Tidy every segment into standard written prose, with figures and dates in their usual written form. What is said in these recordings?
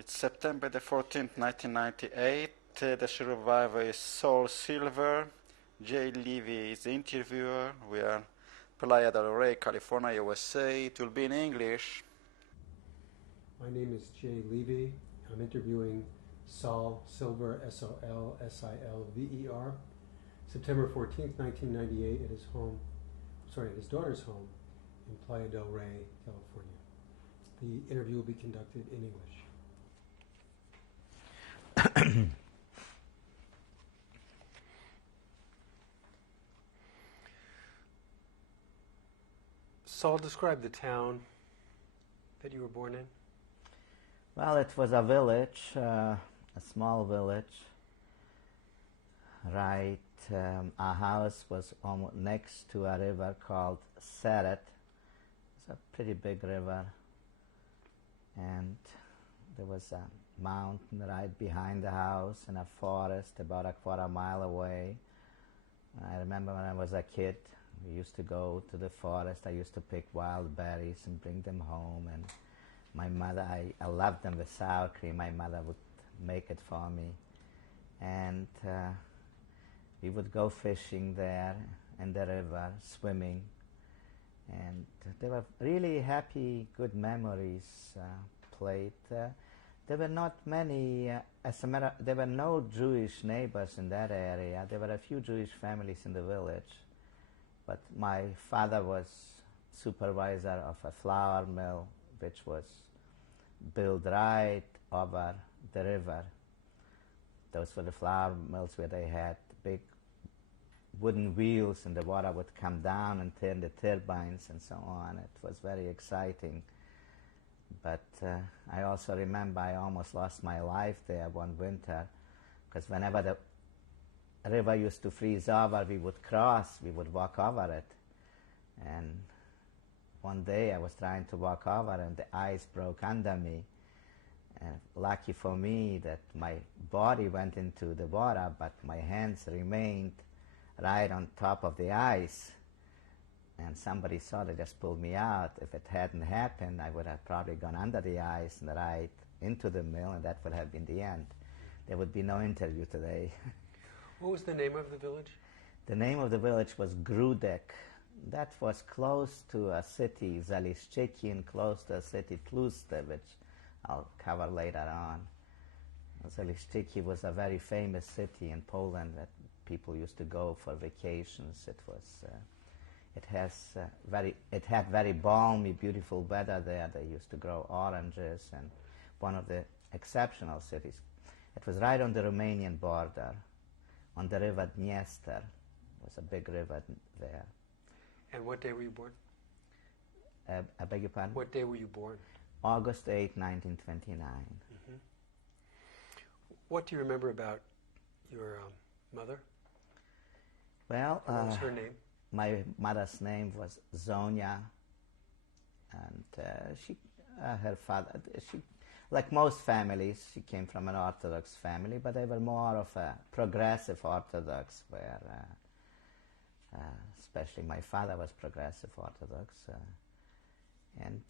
It's September the 14th, 1998. The survivor is Saul Silver. Jay Levy is the interviewer. We are Playa del Rey, California, USA. It will be in English. My name is Jay Levy. I'm interviewing Saul Silver, Solsilver, September 14th, 1998 at his daughter's home in Playa del Rey, California. The interview will be conducted in English. Saul, describe the town that you were born in. Well, it was a village, a small village. Right, our house was almost next to a river called Seret. It's a pretty big river, and there was a mountain right behind the house and a forest about a quarter mile away. I remember when I was a kid, we used to go to the forest. I used to pick wild berries and bring them home, and my mother, I loved them with sour cream. My mother would make it for me, and we would go fishing there in the river, swimming, and they were really happy, good memories played. There were not many, there were no Jewish neighbors in that area. There were a few Jewish families in the village, but my father was supervisor of a flour mill, which was built right over the river. Those were the flour mills where they had big wooden wheels and the water would come down and turn the turbines and so on. It was very exciting. But I also remember I almost lost my life there one winter, because whenever the river used to freeze over, we would walk over it. And one day I was trying to walk over and the ice broke under me. And lucky for me that my body went into the water, but my hands remained right on top of the ice. And somebody saw they just pulled me out. If it hadn't happened, I would have probably gone under the ice and right into the mill, and that would have been the end. There would be no interview today. What was the name of the village? The name of the village was Grudek. That was close to a city, Zaliszczyki, and close to a city, Tluste, which I'll cover later on. Zaliszczyki was a very famous city in Poland that people used to go for vacations. It had very balmy, beautiful weather there. They used to grow oranges, and one of the exceptional cities. It was right on the Romanian border, on the river Dniester. It was a big river there. And what day were you born? I beg your pardon? What day were you born? August 8, 1929. Mm-hmm. What do you remember about your mother? Well, what was her name? My mother's name was Zonia, and her father, like most families, she came from an Orthodox family, but they were more of a progressive Orthodox, where especially my father was progressive Orthodox, and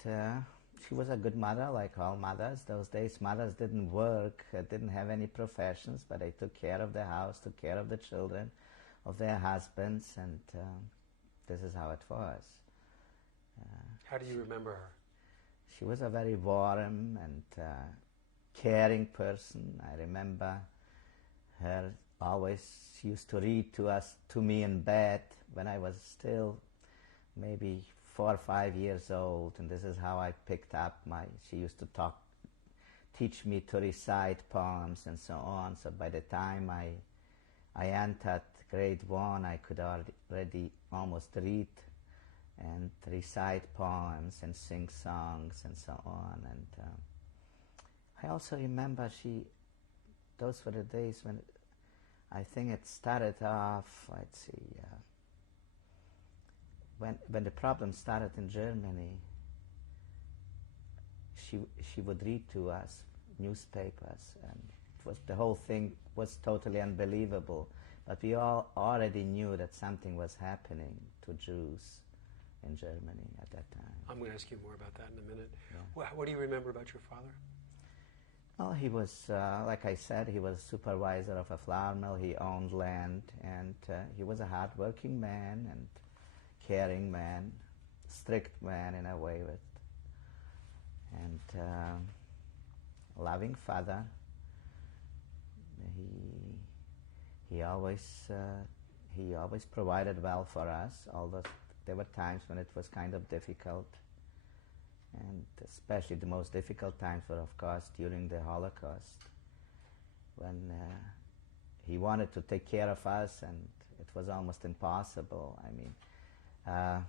she was a good mother, like all mothers. Those days, mothers didn't work, didn't have any professions, but they took care of the house, took care of the children, of their husbands, and this is how it was. How do you remember her? She was a very warm and caring person. I remember her always used to read to me in bed when I was still maybe 4 or 5 years old, and this is how I picked up she used to teach me to recite poems and so on. So by the time I entered grade 1, I could already almost read and recite poems and sing songs and so on. And I also remember those were the days when I think it started off, let's see, when the problem started in Germany, she would read to us newspapers, and the whole thing was totally unbelievable. But we all already knew that something was happening to Jews in Germany at that time. I'm going to ask you more about that in a minute. Yeah. What do you remember about your father? Well, he was, like I said, he was supervisor of a flour mill. He owned land, and he was a hard-working man and caring man, strict man in a way, and loving father. He always provided well for us, although there were times when it was kind of difficult. And especially the most difficult times were, of course, during the Holocaust, when he wanted to take care of us, and it was almost impossible. I mean,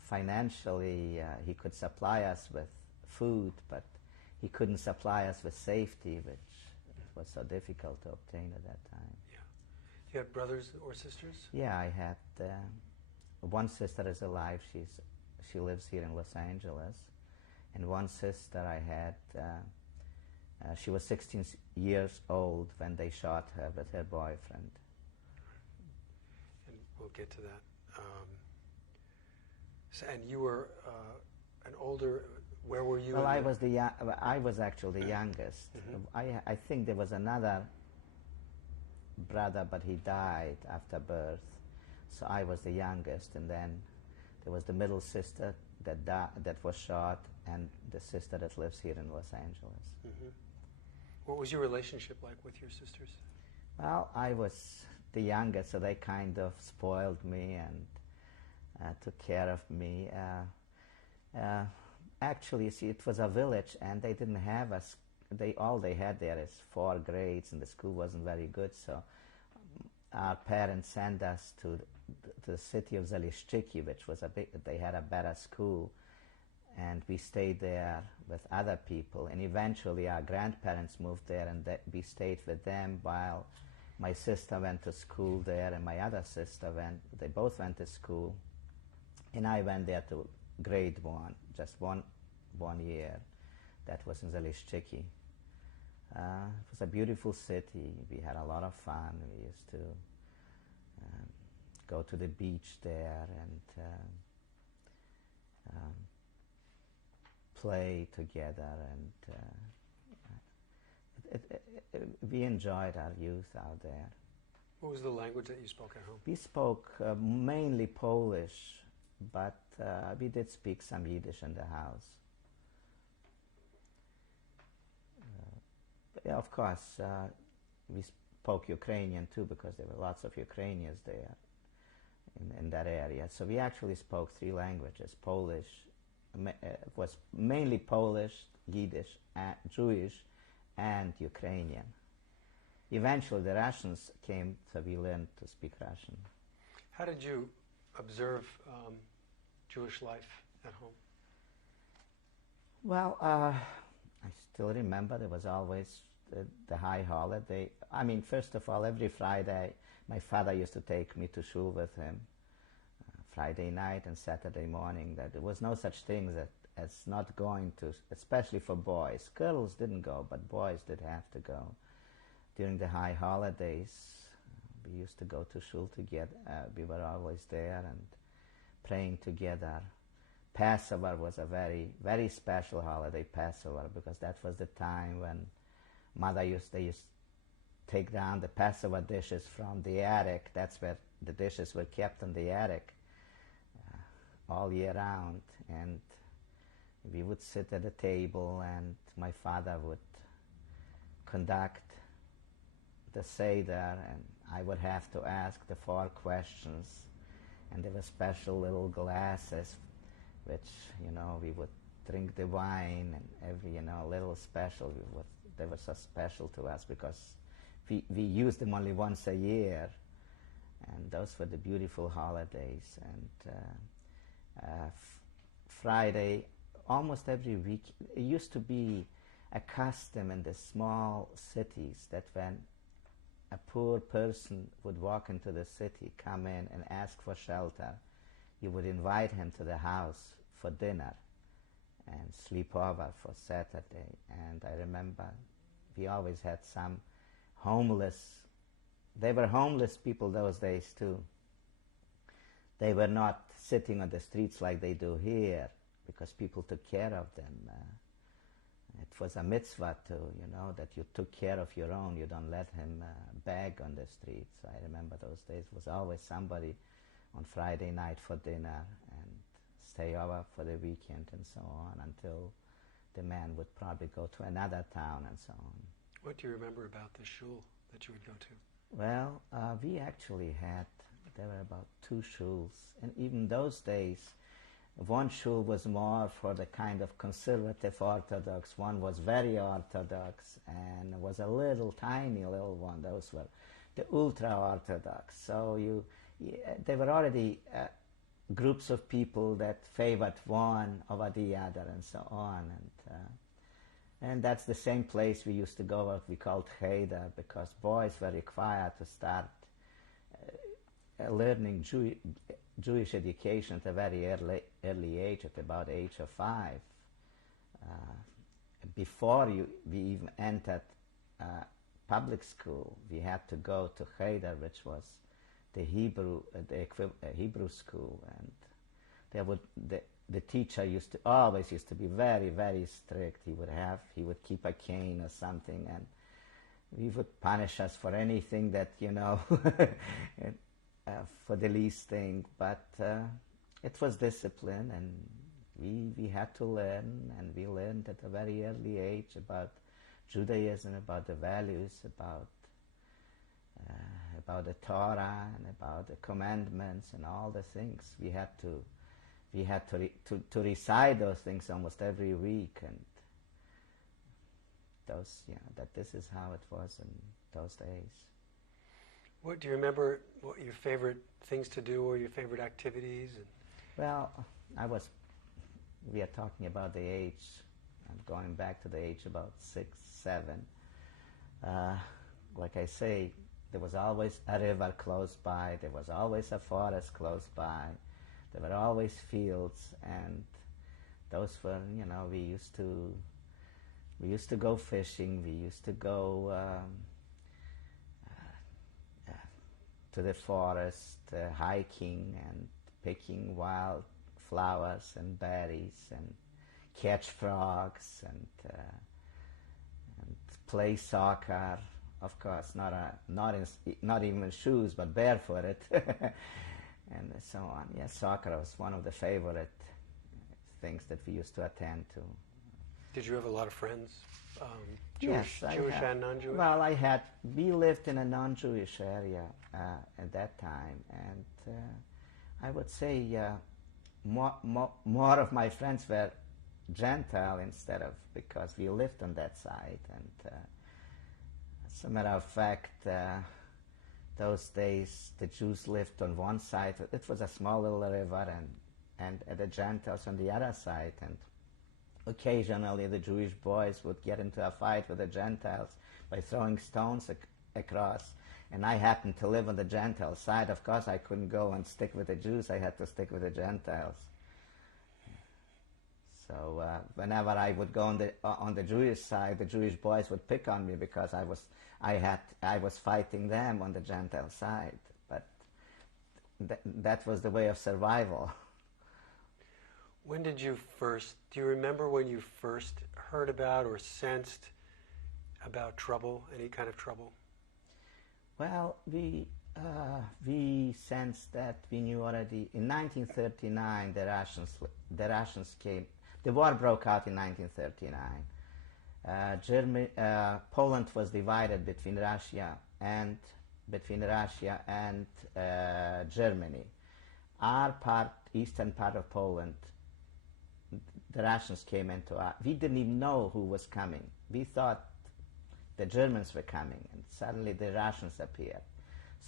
financially, he could supply us with food, but he couldn't supply us with safety, which was so difficult to obtain at that time. Yeah. You had brothers or sisters? Yeah, I had one sister is alive. She lives here in Los Angeles. And one sister I had, she was 16 years old when they shot her with her boyfriend. And we'll get to that. And you were an older. Where were you? Well, I was actually the youngest. Mm-hmm. I think there was another brother, but he died after birth. So I was the youngest, and then there was the middle sister that was shot, and the sister that lives here in Los Angeles. Mm-hmm. What was your relationship like with your sisters? Well, I was the youngest, so they kind of spoiled me and took care of me. Actually, see, it was a village, and they didn't have us. All they had there is 4 grades, and the school wasn't very good. So our parents sent us to the city of Zalishchiki, which was they had a better school, and we stayed there with other people. And eventually, our grandparents moved there, and we stayed with them while my sister went to school there, and my other sister they both went to school, and I went there to grade 1, just one year. That was in Zalishchiki. It was a beautiful city. We had a lot of fun. We used to go to the beach there and play together, and we enjoyed our youth out there. What was the language that you spoke at home? We spoke mainly Polish, but we did speak some Yiddish in the house. Yeah, of course, we spoke Ukrainian too, because there were lots of Ukrainians there in that area. So we actually spoke 3 languages. Polish was mainly Polish, Yiddish, Jewish, and Ukrainian. Eventually the Russians came, so we learned to speak Russian. How did you observe Jewish life at home? Well, I still remember there was always the high holiday. I mean, first of all, every Friday my father used to take me to shul with him, Friday night and Saturday morning. That there was no such thing as not going to, especially for boys. Girls didn't go, but boys did have to go. During the high holidays, we used to go to shul together. We were always there and praying together. Passover was a very, very special holiday, Passover, because that was the time when they used to take down the Passover dishes from the attic. That's where the dishes were kept in the attic all year round. And we would sit at a table, and my father would conduct the Seder, and I would have to ask the 4 questions. And there were special little glasses, which, we would drink the wine, and every, little special. They were so special to us because we used them only once a year, and those were the beautiful holidays. And Friday, almost every week, it used to be a custom in the small cities that when a poor person would walk into the city, come in and ask for shelter, you would invite him to the house for dinner and sleep over for Saturday. And I remember we always had some homeless. They were homeless people those days too. They were not sitting on the streets like they do here, because people took care of them. it was a mitzvah to, that you took care of your own. You don't let him beg on the streets. I remember those days. It was always somebody on Friday night for dinner and stay over for the weekend and so on until the man would probably go to another town and so on. What do you remember about the shul that you would go to? Well, we actually there were about 2 shuls, and even those days, one shul was more for the kind of conservative Orthodox, one was very Orthodox, and was a tiny little one. Those were the ultra-Orthodox. So there were already groups of people that favored one over the other and so on. And that's the same place we used to go, what we called cheder, because boys were required to start learning Jewish education at a very early age, at about age of 5. Before we even entered public school, we had to go to cheder, which was the Hebrew school, and the teacher always used to be very, very strict. He would keep a cane or something, and he would punish us for anything that, for the least thing. But it was discipline, and we had to learn, and we learned at a very early age about Judaism, about the values, about the Torah, and about the commandments, and all the things. We had to recite those things almost every week, and that this is how it was in those days. What do you remember? What your favorite things to do, or your favorite activities? Well, we are talking about the age. I'm going back to the age about 6, 7. Like I say, there was always a river close by. There was always a forest close by. There were always fields, and those were, we used to go fishing. We used to go to the forest, hiking and picking wild flowers and berries, and catch frogs, and play soccer. Of course, not even shoes, but barefooted. And so on. Yes, soccer was one of the favorite things that we used to attend to. Did you have a lot of friends? Jewish and non-Jewish? Well, we lived in a non-Jewish area at that time, and I would say more of my friends were Gentile because we lived on that side. And as a matter of fact, those days, the Jews lived on one side. It was a small little river, and the Gentiles on the other side. And occasionally, the Jewish boys would get into a fight with the Gentiles by throwing stones across. And I happened to live on the Gentile side. Of course, I couldn't go and stick with the Jews. I had to stick with the Gentiles. So whenever I would go on the Jewish side, the Jewish boys would pick on me because I was fighting them on the Gentile side. But that was the way of survival. When did you do you remember when you first heard about or sensed about trouble, any kind of trouble? Well, we sensed that. We knew already in 1939 the Russians came. The war broke out in 1939. Poland was divided between Russia and Germany. Our eastern part of Poland, the Russians came into. We didn't even know who was coming. We thought the Germans were coming, and suddenly the Russians appeared.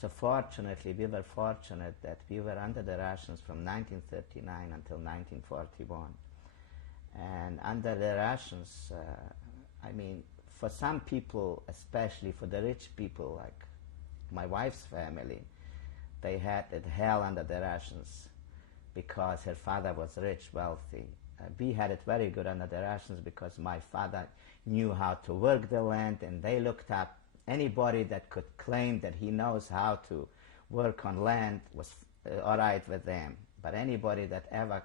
So fortunately, we were fortunate that we were under the Russians from 1939 until 1941. And under the Russians, for some people, especially for the rich people, like my wife's family, they had it hell under the Russians because her father was rich, wealthy. We had it very good under the Russians because my father knew how to work the land, and they looked up anybody that could claim that he knows how to work on land was all right with them. But anybody that ever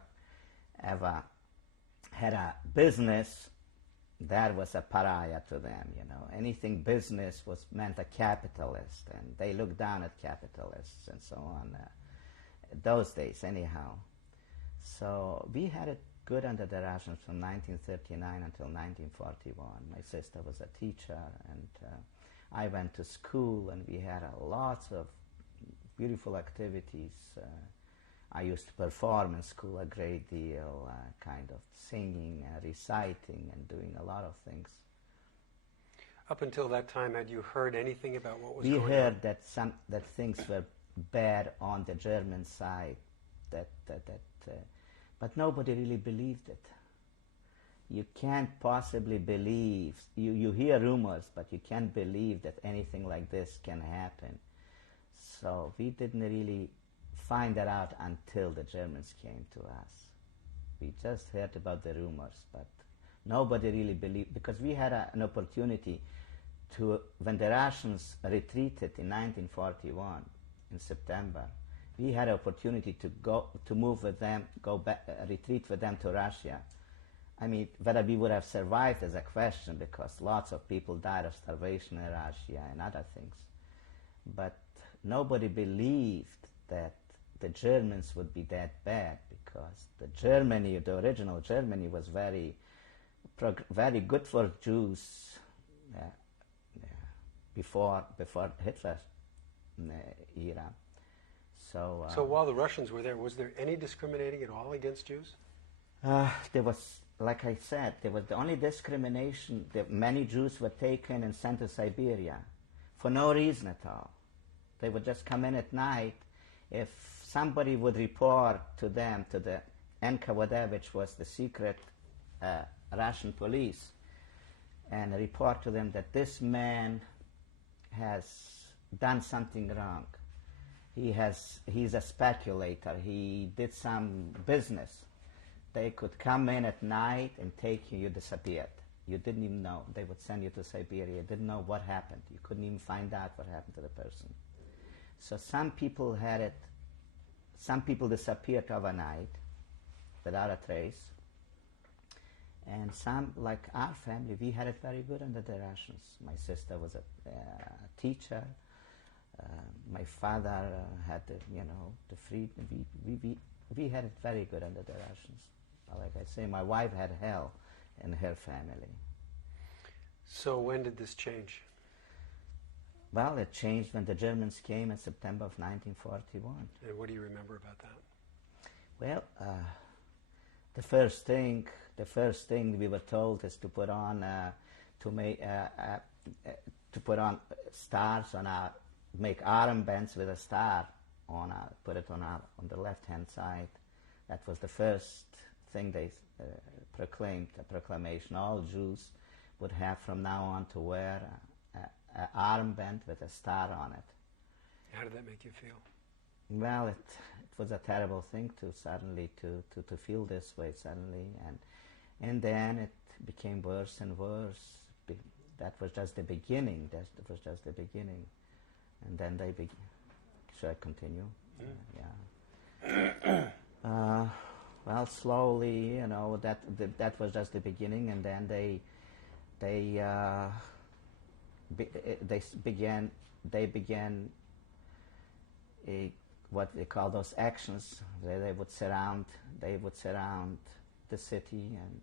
had a business, that was a pariah to them, you know. Anything business was meant a capitalist, and they looked down at capitalists and so on. Those days, anyhow. So we had it good under the Russians from 1939 until 1941. My sister was a teacher, and I went to school, and we had lots of beautiful activities. I used to perform in school a great deal, kind of singing, reciting, and doing a lot of things. Up until that time, had you heard anything about what was going on? We heard that things were bad on the German side, but nobody really believed it. You can't possibly believe, you hear rumors, but you can't believe that anything like this can happen. So we didn't really find that out until the Germans came to us. We just heard about the rumors, but nobody really believed, because we had an opportunity to, when the Russians retreated in 1941, in September, we had an opportunity to move with them, go back, retreat with them to Russia. I mean, whether we would have survived is a question, because lots of people died of starvation in Russia and other things. But nobody believed that the Germans would be that bad, because the original Germany was very good for Jews before Hitler's era. So while the Russians were there, was there any discriminating at all against Jews? There was, like I said, there was the only discrimination that many Jews were taken and sent to Siberia for no reason at all. They would just come in at night. If somebody would report to them, to the NKVD, which was the secret Russian police, and report to them that this man has done something wrong. He's a speculator. He did some business. They could come in at night and take you. You disappeared. You didn't even know. They would send you to Siberia. You didn't know what happened. You couldn't even find out what happened to the person. So some people had it. Some people disappeared overnight without a trace. And some, like our family, we had it very good under the Russians. My sister was a teacher. My father had the freedom. We had it very good under the Russians. Like I say, my wife had hell in her family. So when did this change? Well, it changed when the Germans came in September of 1941. And what do you remember about that? Well, the first thing we were told is to put on stars on our, make armbands with a star on our, put it on the left-hand side. That was the first thing they proclaimed, a proclamation. All Jews would have from now on to wear an armband with a star on it. How did that make you feel? Well, it was a terrible thing to suddenly to feel this way suddenly, and then it became worse and worse. That was just the beginning. That was just the beginning, and then they should I continue? Yeah. Well, slowly, that was just the beginning, and then they began what they call those actions. They would surround the city, and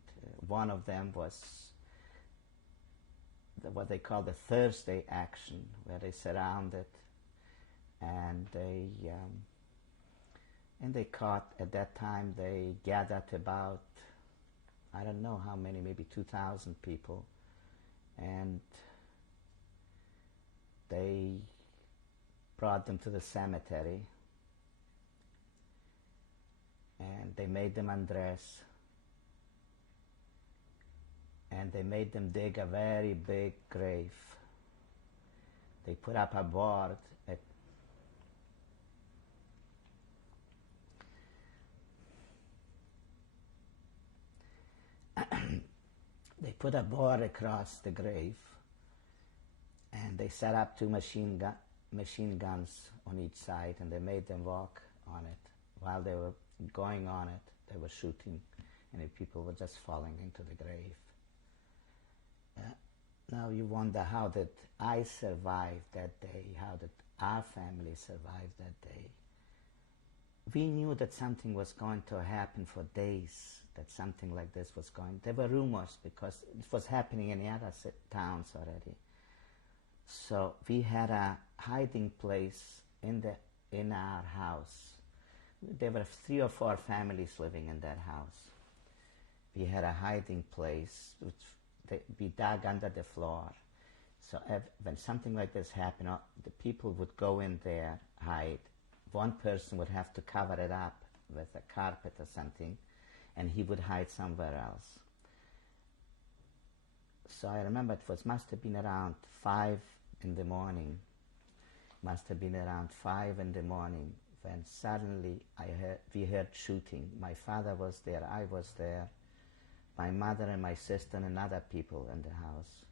one of them was what they call the Thursday action, where they surrounded, and they caught, at that time they gathered about, I don't know how many, maybe 2,000 people, and they brought them to the cemetery, and they made them undress, and they made them dig a very big grave. They put up a board they put a board across the grave, and they set up two machine guns on each side, and they made them walk on it. While they were going on it, they were shooting, and the people were just falling into the grave. Now you wonder how did I survive that day, how did our family survive that day. We knew that something was going to happen for days, that something like this was going. There were rumors because it was happening in the other towns already. So we had a hiding place in our house. There were 3 or 4 families living in that house. We had a hiding place which we dug under the floor. So when something like this happened, the people would go in there, hide. One person would have to cover it up with a carpet or something, and he would hide somewhere else. So I remember must have been around 5 in the morning. Must have been around 5 in the morning when suddenly we heard shooting. My father was there, I was there, my mother and my sister and other people in the house.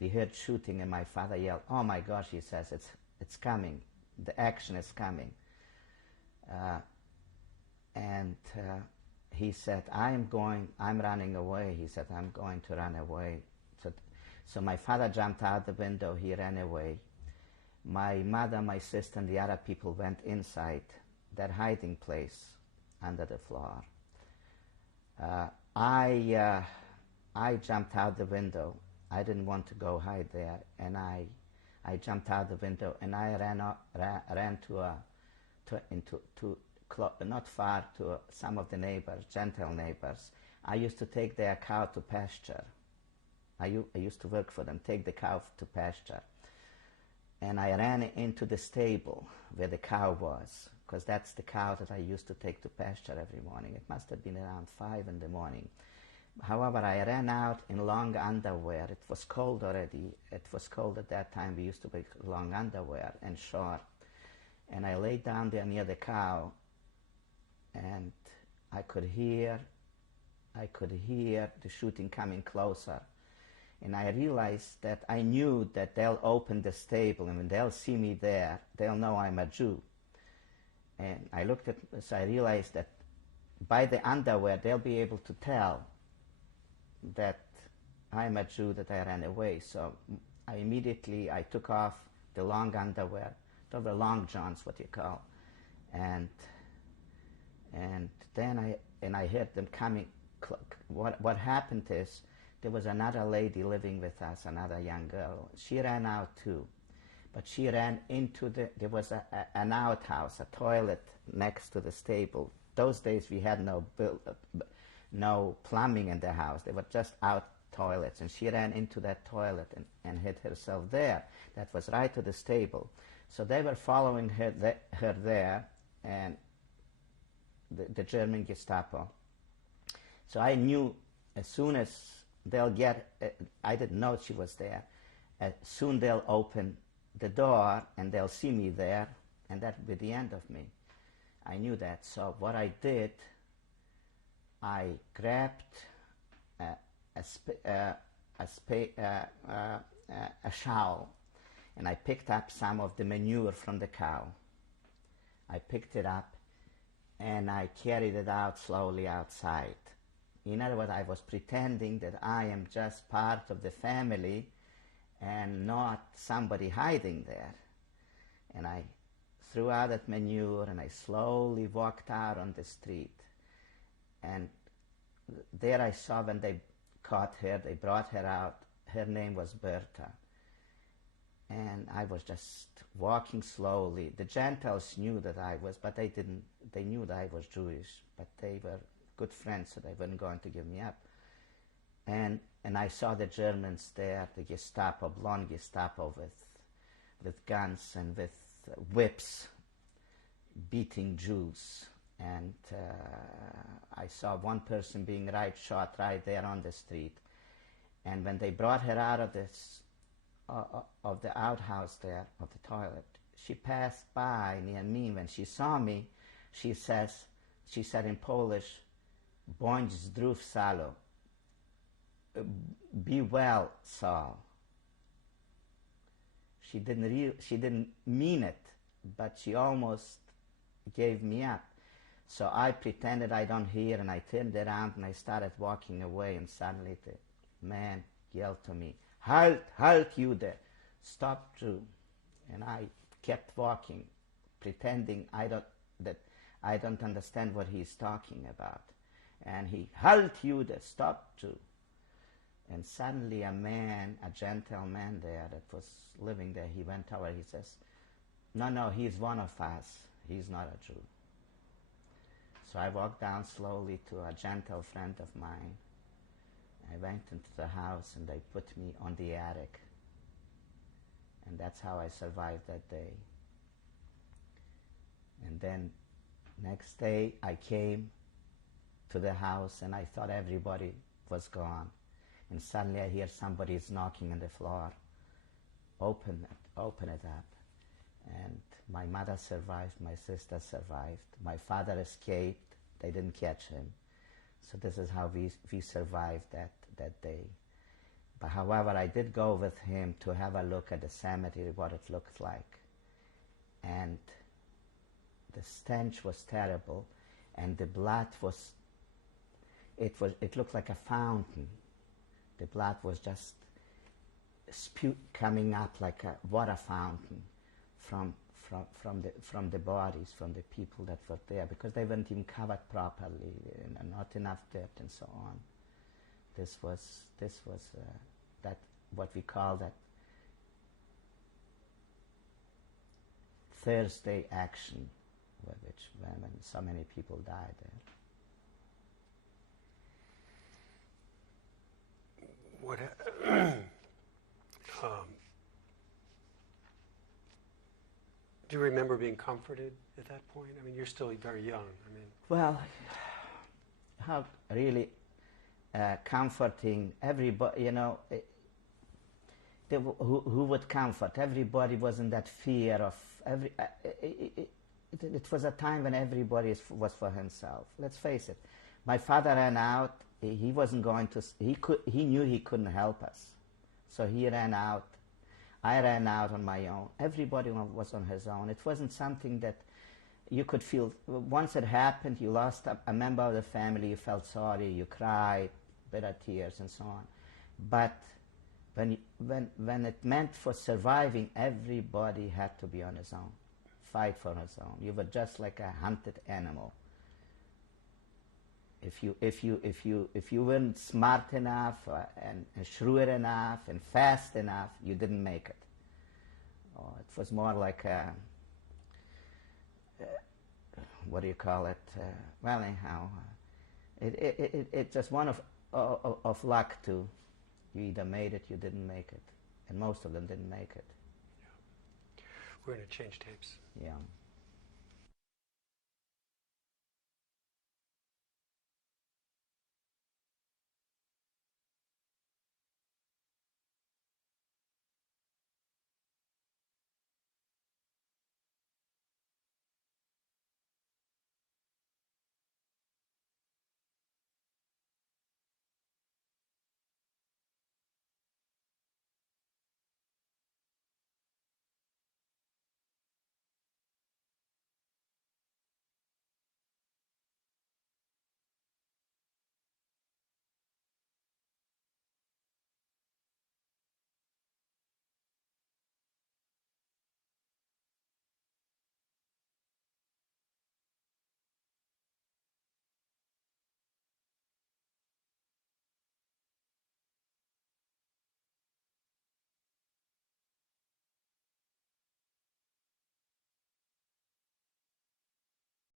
We heard shooting and my father yelled, "Oh my gosh," he says, it's coming. The action is coming. He said, I'm running away. He said, I'm going to run away. So my father jumped out the window. He ran away. My mother, my sister, and the other people went inside that hiding place under the floor. I jumped out the window. I didn't want to go hide there, and I jumped out the window and I ran not far to some of the neighbors, gentle neighbors. I used to take their cow to pasture. I used to work for them, take the cow to pasture. And I ran into the stable where the cow was, because that's the cow that I used to take to pasture every morning. It must have been around 5 in the morning. However, I ran out in long underwear. It was cold already. It was cold at that time. We used to wear long underwear and short. And I laid down there near the cow, and I could hear the shooting coming closer. And I realized that I knew that they'll open the stable, and when they'll see me there, they'll know I'm a Jew. And so I realized that by the underwear, they'll be able to tell that I'm a Jew, that I ran away. So I took off the long underwear. Those were long johns, what you call, and then I heard them coming. What happened is there was another lady living with us, another young girl. She ran out too, but she ran into there was an outhouse, a toilet next to the stable. Those days we had no plumbing in the house. They were just out toilets, and she ran into that toilet and hid herself there. That was right to the stable. So they were following her there, and the German Gestapo. So I knew as soon as they'll I didn't know she was there, soon they'll open the door and they'll see me there, and that would be the end of me. I knew that. So what I did, I grabbed a shovel, and I picked up some of the manure from the cow. I picked it up and I carried it out slowly outside. In other words, I was pretending that I am just part of the family and not somebody hiding there. And I threw out that manure and I slowly walked out on the street. And there I saw when they caught her, they brought her out. Her name was Berta. And I was just walking slowly. The Gentiles knew that I was, but they knew that I was Jewish, but they were good friends, so they weren't going to give me up. And I saw the Germans there, the Gestapo, blonde Gestapo with guns and with whips, beating Jews. And I saw one person being shot right there on the street. And when they brought her out of of the outhouse there, of the toilet, she passed by near me. When she saw me, she said in Polish, "Bądź zdrów, Salo." Be well, Saul. She didn't mean it, but she almost gave me up. So I pretended I don't hear, and I turned around and I started walking away, and suddenly the man yelled to me, "Halt, halt, you there! Stop, Drew!" And I kept walking, pretending that I don't understand what he's talking about. And he, "Halt, you there! Stop, Drew!" And suddenly a man, a gentleman there that was living there, he went over, he says, no, he's one of us. He's not a Jew." So I walked down slowly to a gentle friend of mine. I went into the house and they put me on the attic. And that's how I survived that day. And then next day I came to the house and I thought everybody was gone. And suddenly I hear somebody is knocking on the floor. Open it up. And my mother survived, my sister survived, my father escaped, they didn't catch him. So this is how we survived that day. But however, I did go with him to have a look at the cemetery, what it looked like. And the stench was terrible, and the blood it looked like a fountain. The blood was just coming up like a water fountain from the bodies, from the people that were there, because they weren't even covered properly, not enough dirt and so on. This was that what we call that Thursday action, when so many people died there. What? Do you remember being comforted at that point? I mean, you're still very young. I mean, well, how really comforting everybody. You know, who would comfort? Everybody was in that fear of every. It was a time when everybody was for himself. Let's face it. My father ran out. He wasn't going to. He knew he couldn't help us, so he ran out. I ran out on my own. Everybody was on his own. It wasn't something that you could feel. Once it happened, you lost a member of the family. You felt sorry. You cried, bitter tears, and so on. But when it meant for surviving, everybody had to be on his own, fight for his own. You were just like a hunted animal. If you weren't smart enough and shrewd enough and fast enough, you didn't make it. Oh, it was more like a, what do you call it? Well, anyhow, it's just one of luck too. You either made it, you didn't make it, and most of them didn't make it. Yeah. We're going to change tapes. Yeah.